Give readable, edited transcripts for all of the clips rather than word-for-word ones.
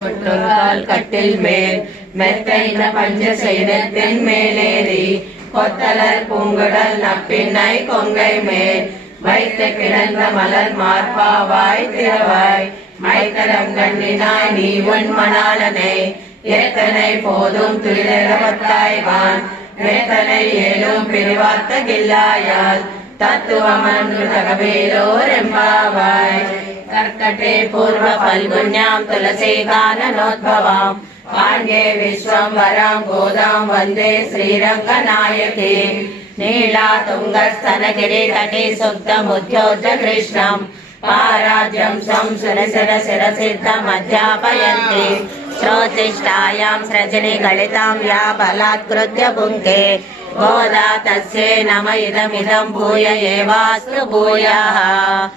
கொட்டொருகால் கட்டில் மேல் மெத்தைன பஞ்ச செய்தத்தின் மேலேறி கொத்தலர் பூங்குடல் நப்பின்னை கொங்கை மேல் வைத்து கிடந்த மலர் மார்பாவாய் திறவாய் மைத்தரம் கண்ணினாய் நீ உன் மணாளனை ஏத்தனை போதும் துரிதவத்தாய்வான் வேத்தனை ஏலும் பிரிவார்த்த கில்லாயால் தத்துவமன்று தகவேலோர் எம்பாவாய் कर्कटे पूर्व फल्गुन्यां तुलसी काननोद्भवां पाण्डे विश्वंभरां गोदां वन्दे श्रीरङ्गनायके नीला तुङ्गस्तनगिरि तटे सुप्तमुद्योज्य कृष्णं पाराज्यं संसुरसिरसिरसिद्धमध्यापयन्ति श्रोतिष्ठायां सृजनि गलितां या बलात्कृत्य भुङ्क्ते गोदा तस्यै नम इदमिदं भूय एवास्तु भूयः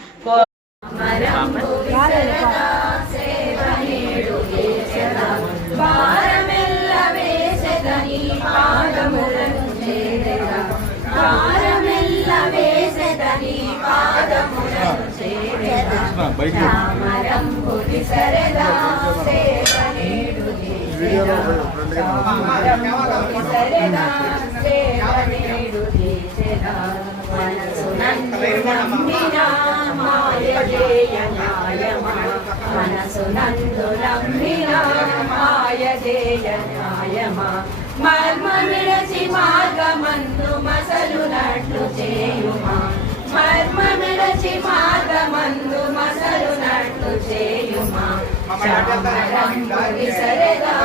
మనసు నందులంబిన మాయదేయ న్యాయమా మర్మమిరచి మార్గమందు మసలునట్లు చేయుమా మర్మమిరచి మార్గమందు మసలునట్లు చేయుమా శామరంబు విసరగా